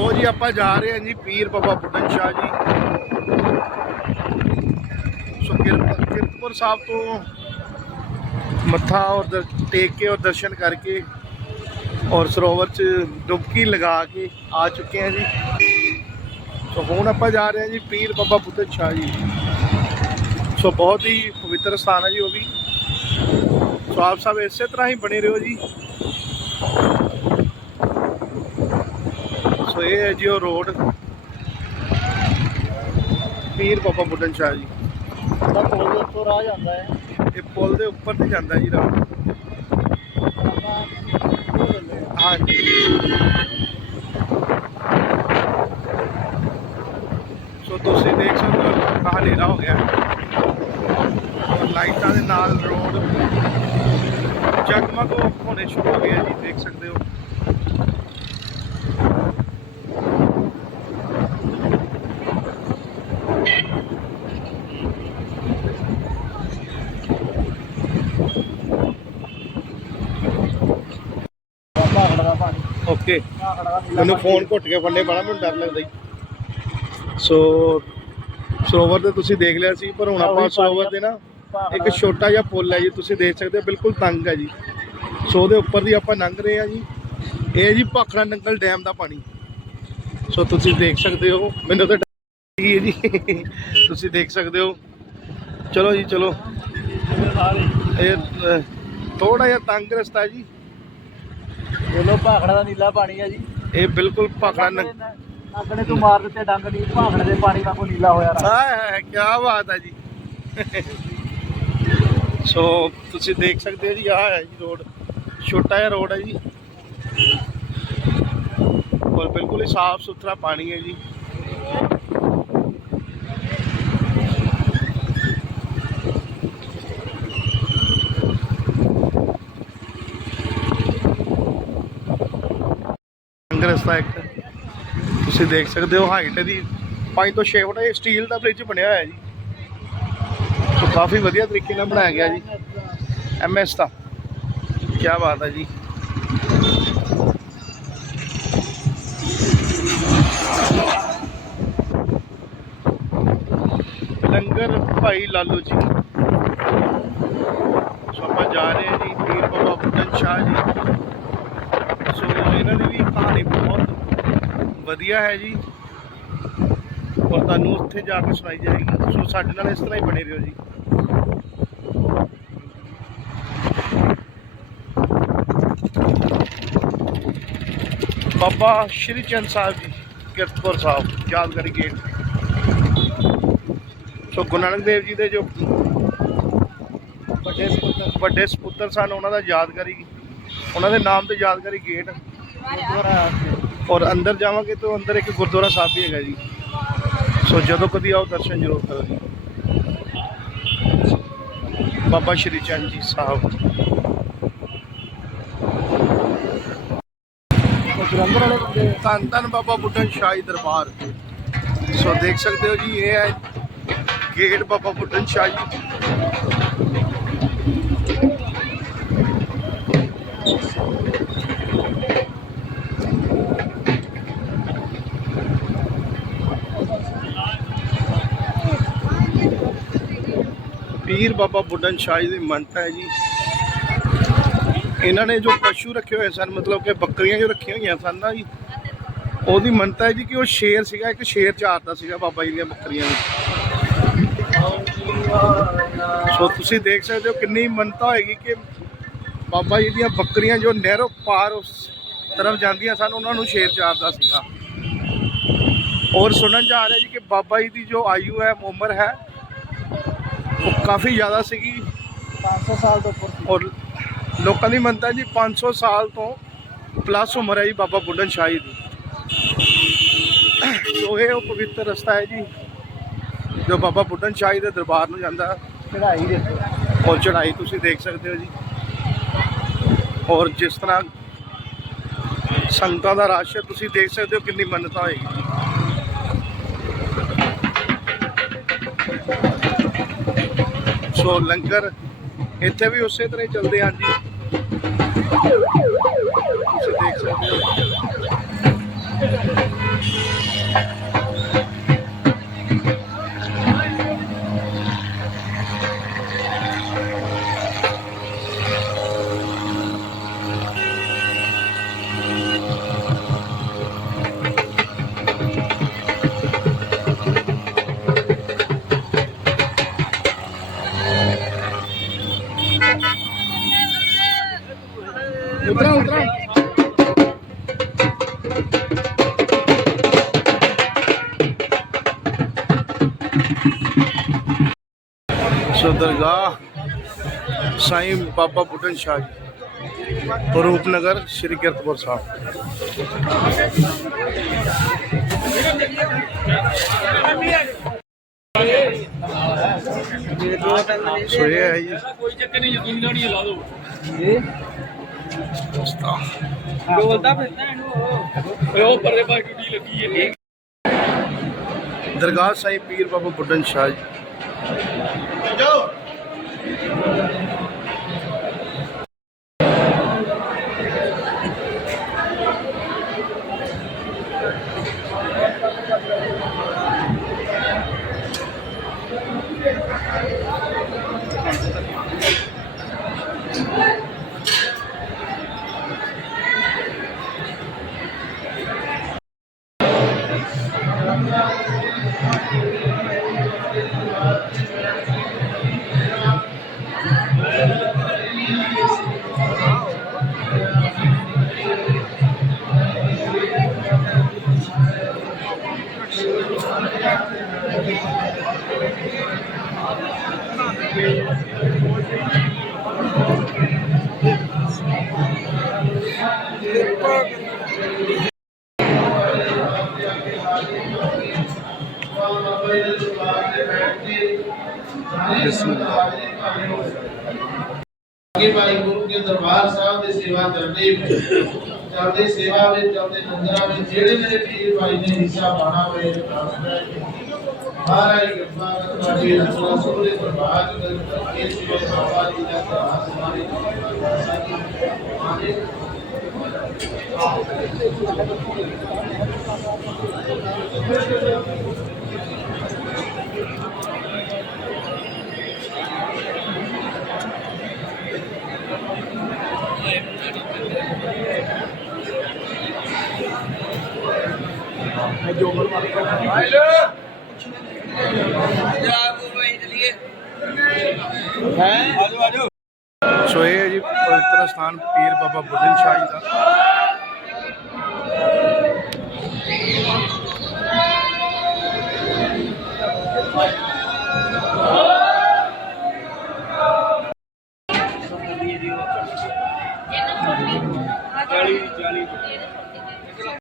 ਲੋ ਜੀ, ਆਪਾਂ ਜਾ ਰਹੇ ਹਾਂ ਜੀ ਪੀਰ ਬਾਬਾ ਬੁੱਢਨ ਸ਼ਾਹ ਜੀ। ਸੋ ਕਿਰਤ- ਕਿਰਤਪੁਰ ਸਾਹਿਬ ਤੋਂ ਮੱਥਾ ਔਰ ਦਰ- ਟੇਕ ਕੇ ਔਰ ਦਰਸ਼ਨ ਕਰਕੇ ਔਰ ਸਰੋਵਰ 'ਚ ਡੁਬਕੀ ਲਗਾ ਕੇ ਆ ਚੁੱਕੇ ਹਾਂ ਜੀ। ਸੋ ਹੁਣ ਆਪਾਂ ਜਾ ਰਹੇ ਹਾਂ ਜੀ ਪੀਰ ਬਾਬਾ ਬੁੱਢਨ ਸ਼ਾਹ ਜੀ। ਸੋ ਬਹੁਤ ਹੀ ਪਵਿੱਤਰ ਸਥਾਨ ਹੈ ਜੀ ਉਹ ਵੀ। ਸੋ ਆਪ ਸਭ ਇਸੇ ਤਰ੍ਹਾਂ ਹੀ ਬਣੇ ਰਹੋ ਜੀ। ਇਹ ਹੈ ਜੀ ਉਹ ਰੋਡ। ਪੀਰ ਬਾਬਾ ਬੁੱਢਨ ਸ਼ਾਹ ਜੀ। ਦਾ ਪੁਲ ਦੇ ਉੱਤੋਂ ਰਾਹ ਜਾਂਦਾ ਹੈ। ਇਹ ਪੁਲ ਦੇ ਉੱਪਰ ਤੇ ਜਾਂਦਾ ਜੀ ਰਾਹ। ਹਾਂਜੀ। ਸੋ ਤੁਸੀਂ ਦੇਖ ਸਕਦੇ ਹੋ ਕਿੰਨਾ ਹਨੇਰਾ ਹੋ ਗਿਆ। ਔਰ ਲਾਈਟਾਂ ਦੇ ਨਾਲ ਰੋਡ ਜਗਮਗ ਹੋਣੇ ਸ਼ੁਰੂ ਹੋ ਗਏ ਜੀ ਦੇਖ ਸਕਦੇ ਹੋ ਭਾਖੜਾ ਦਾ ਪਾਣੀ ਓਕੇ ਭਾਖੜਾ ਦਾ ਨੀਲਾ ਮੈਨੂੰ। ਫੋਨ ਘੁੱਟ ਕੇ ਫੜਨੇ ਬੜਾ ਮੈਨੂੰ ਡਰ ਲੱਗਦਾ ਜੀ। ਸੋ ਸਰੋਵਰ ਤੇ ਤੁਸੀਂ ਦੇਖ ਲਿਆ ਸੀ ਪਰ ਹੁਣ ਆਪਾਂ ਸਰੋਵਰ ਦੇ ਨਾ ਇੱਕ ਛੋਟਾ ਜਿਹਾ ਪੁੱਲ ਹੈ ਜੀ ਤੁਸੀਂ ਦੇਖ ਸਕਦੇ ਹੋ ਬਿਲਕੁਲ ਤੰਗ ਹੈ ਜੀ। ਸੋ ਉਹਦੇ ਉੱਪਰ ਦੀ ਆਪਾਂ ਲੰਘ ਰਹੇ ਆ ਜੀ। ਇਹ ਜੀ ਭਾਖੜਾ ਨੰਗਲ ਡੈਮ ਦਾ ਪਾਣੀ। ਸੋ ਤੁਸੀਂ ਦੇਖ ਸਕਦੇ ਹੋ ਮੈਨੂੰ ਤਾਂ ਹੀ ਜੀ ਤੁਸੀਂ ਦੇਖ ਸਕਦੇ ਹੋ। ਚਲੋ ਜੀ ਚਲੋ। ਇਹ ਥੋੜਾ ਜਿਹਾ ਤੰਗ ਰਸਤਾ ਜੀ। ਬੋਲੋ ਭਾਖੜਾ ਦਾ ਨੀਲਾ ਪਾਣੀ ਹੈ ਜੀ। ਇਹ ਬਿਲਕੁਲ ਭਾਖੜਾ ਆਪਣੇ ਤੂੰ ਮਾਰ ਦਿੱਤੇ ਡੰਗ ਨਹੀਂ ਭਾਖੜੇ ਦੇ ਪਾਣੀ ਵਾਂਗੂ ਨੀਲਾ ਹੋਇਆ ਰਹਾ ਹਾਏ ਕੀ ਬਾਤ ਹੈ ਜੀ। ਸੋ ਤੁਸੀਂ ਦੇਖ ਸਕਦੇ ਹੋ ਜੀ ਆਹ ਹੈ ਜੀ ਰੋਡ। ਛੋਟਾ ਜਿਹਾ ਰੋਡ ਹੈ ਜੀ। ਔਰ ਬਿਲਕੁਲ ਹੀ ਸਾਫ਼ ਸੁਥਰਾ ਪਾਣੀ ਹੈ ਜੀ ਲੰਗਰ ਰਸਤਾ ਇੱਕ ਤੁਸੀਂ ਦੇਖ ਸਕਦੇ ਹੋ ਹਾਈਟ ਦੀ 5 ਤੋਂ 6 ਫੁੱਟ, ਇਹ ਸਟੀਲ ਦਾ ਬ੍ਰਿਜ ਬਣਿਆ ਹੋਇਆ ਜੀ। ਸੋ ਕਾਫੀ ਵਧੀਆ ਤਰੀਕੇ ਨਾਲ ਬਣਾਇਆ ਗਿਆ ਜੀ। ਐਮਐਸ ਦਾ। ਕੀ ਬਾਤ ਹੈ ਜੀ। ਲੰਗਰ ਭਾਈ ਲਾਲੂ ਜੀ। ਸੋ ਆਪਾਂ ਜਾ ਰਹੇ ਹਾਂ ਜੀ ਪੀਰ ਬਾਬਾ ਬੁੱਢਨ ਸ਼ਾਹ ਜੀ। ਸੋ ਇਹਨਾਂ ਦੀ ਵੀ ਕਹਾਣੀ ਬਹੁਤ ਵਧੀਆ ਹੈ ਜੀ। ਔਰ ਤੁਹਾਨੂੰ ਉੱਥੇ ਜਾ ਕੇ ਸੁਣਾਈ ਜਾਏਗੀ। ਸੋ ਸਾਡੇ ਨਾਲ ਇਸ ਤਰ੍ਹਾਂ ਹੀ ਬਣੇ ਰਹੋ ਜੀ। ਬਾਬਾ ਸ਼੍ਰੀ ਚੰਦ ਸਾਹਿਬ ਜੀ, ਕਿਰਤਪੁਰ ਸਾਹਿਬ ਯਾਦਗਾਰੀ ਗੇਟ। ਸੋ ਗੁਰੂ ਨਾਨਕ ਦੇਵ ਜੀ ਦੇ ਜੋ ਵੱਡੇ ਸਪੁੱਤਰ ਵੱਡੇ ਸਪੁੱਤਰ ਸਨ, ਉਹਨਾਂ ਦਾ ਯਾਦਗਾਰੀ ਉਹਨਾਂ ਦੇ ਨਾਮ ਤੇ ਯਾਦਗਾਰੀ ਗੇਟ। ਔਰ ਅੰਦਰ ਜਾਵਾਂਗੇ ਤਾਂ ਅੰਦਰ ਇੱਕ ਗੁਰਦੁਆਰਾ ਸਾਹਿਬ ਵੀ ਹੈਗਾ ਜੀ। ਸੋ ਜਦੋਂ ਕਦੀ ਆਓ ਦਰਸ਼ਨ ਜ਼ਰੂਰ ਕਰੋ ਜੀ। ਬਾਬਾ ਸ਼੍ਰੀ ਚੰਦ ਜੀ ਸਾਹਿਬ। ਧੰਨ ਧੰਨ ਬਾਬਾ ਬੁੱਢਨ ਸ਼ਾਹੀ ਦਰਬਾਰ। ਸੋ ਦੇਖ ਸਕਦੇ ਹੋ ਜੀ, ਇਹ ਹੈ ਗੇਟ ਬਾਬਾ ਬੁੱਢਨ ਸ਼ਾਹ। ਪੀਰ ਬਾਬਾ ਬੁੱਢਨ ਸ਼ਾਹ ਜੀ ਦੀ ਮੰਨਤਾ ਹੈ ਜੀ। ਇਹਨਾਂ ਨੇ ਜੋ ਪਸ਼ੂ ਰੱਖੇ ਹੋਏ ਸਨ, ਮਤਲਬ ਕਿ ਬੱਕਰੀਆਂ ਜੋ ਰੱਖੀਆਂ ਹੋਈਆਂ ਸਨ ਨਾ ਜੀ, ਉਹਦੀ ਮੰਨਤਾ ਹੈ ਜੀ ਕਿ ਉਹ ਸ਼ੇਰ ਸੀਗਾ, ਇੱਕ ਸ਼ੇਰ ਚਾਰਦਾ ਸੀਗਾ ਬਾਬਾ ਜੀ ਦੀਆਂ ਬੱਕਰੀਆਂ ਨੂੰ ਸੋ ਤੁਸੀਂ ਦੇਖ ਸਕਦੇ ਹੋ ਕਿੰਨੀ ਮੰਨਤਾ ਹੋਏਗੀ ਕਿ ਬਾਬਾ ਜੀ ਦੀਆਂ ਬੱਕਰੀਆਂ ਜੋ ਨਹਿਰੋਂ ਪਾਰ ਉਸ ਤਰਫ ਜਾਂਦੀਆਂ ਸਨ, ਉਹਨਾਂ ਨੂੰ ਸ਼ੇਰ ਚਾਰਦਾ ਸੀਗਾ। ਔਰ ਸੁਣਨ ਚ ਆ ਰਿਹਾ ਜੀ ਕਿ ਬਾਬਾ ਜੀ ਦੀ ਜੋ ਆਯੂ ਹੈ, ਉਮਰ ਹੈ ਉਹ ਕਾਫੀ ਜ਼ਿਆਦਾ ਸੀਗੀ। 500 ਸਾਲ ਤੋਂ ਉੱਪਰ ਔਰ ਲੋਕਾਂ ਦੀ ਮੰਨਤਾ ਜੀ 500 ਸਾਲ ਤੋਂ ਪਲੱਸ ਉਮਰ ਹੈ ਜੀ ਬਾਬਾ ਬੁੱਢਨ ਸ਼ਾਹੀ ਦੀ। ਸੋ ਇਹ ਉਹ ਪਵਿੱਤਰ ਰਸਤਾ ਹੈ ਜੀ ਜੋ ਬਾਬਾ ਬੁੱਢਨ ਸ਼ਾਹੀ ਦੇ ਦਰਬਾਰ ਨੂੰ ਜਾਂਦਾ। ਚੜਾਈ ਦੇ ਔਰ ਚੜ੍ਹਾਈ ਤੁਸੀਂ ਦੇਖ ਸਕਦੇ ਹੋ ਜੀ। ਔਰ ਜਿਸ ਤਰ੍ਹਾਂ ਸੰਗਤਾਂ ਦਾ ਰਸ਼ ਹੈ ਤੁਸੀਂ ਦੇਖ ਸਕਦੇ ਹੋ ਕਿੰਨੀ ਮੰਨਤਾ ਹੋਏਗੀ। ਸੋ ਲੰਗਰ ਇੱਥੇ ਵੀ ਉਸੇ ਤਰ੍ਹਾਂ ਹੀ ਚੱਲਦੇ ਹਨ ਜੀ ਤੁਸੀਂ ਦੇਖ ਸਕਦੇ ਹੋ। ਉਤਰਾ ਉਤਰਾ। ਸਾਈਂ ਬਾਬਾ ਬੁੱਢਨ ਸ਼ਾਹ ਜੀ, ਰੂਪਨਗਰ ਸ੍ਰੀ ਕਿਰਤਪੁਰ ਸਾਹਿਬ। ਸੋ ਹੈ ਜੀ। ਕੋਈ ਚੱਕਰ ਨਹੀਂ ਯਕੀਨ ਲਾ ਦੋ ਬੋਲਦਾ ਫਿਰਦਾ ਇਹਨੂੰ ਓਏ ਉਹ ਪਰਲੇ ਪਾਸੇ ਟੁੱਟੀ ਲੱਗੀ ਹੈ। ਇਹ ਦਰਗਾਹ ਸਾਈਂ ਪੀਰ ਬਾਬਾ ਬੁੱਢਨ ਸ਼ਾਹ ਜੀ। ਕਿ ਭਾਈ ਗੁਰੂ ਕੇ ਦਰਬਾਰ ਸਾਹਿਬ ਦੀ ਸੇਵਾ ਕਰਦੇ ਚੱਲਦੇ ਸੇਵਾ ਵਿੱਚ ਚੱਲਦੇ ਲੰਗਰਾਂ ਵਿੱਚ, ਜਿਹੜੇ ਮੇਰੇ ਪੀਰ ਭਾਈ ਨੇ ਹਿੱਸਾ ਪਾਣਾ ਹੋਏ ਮਹਾਰਾਜ ਕਿਰਪਾ ਕਰ ਤੁਹਾਡੇ ਲੰਗਰਾਂ ਸੋਹਰੇ ਦਰਬਾਰ ਦੇ ਇਸ ਵੇਲੇ ਬਾਬਾ ਜੀ ਦਾ ਘਰ ਸਮਾਰੇ ਆਨੇ ਸੋ ਇਹ ਹੈ ਜੀ ਪਵਿੱਤਰ ਸਥਾਨ ਪੀਰ ਬਾਬਾ ਬੁੱਢਨ ਸ਼ਾਹ ਜੀ ਦਾ।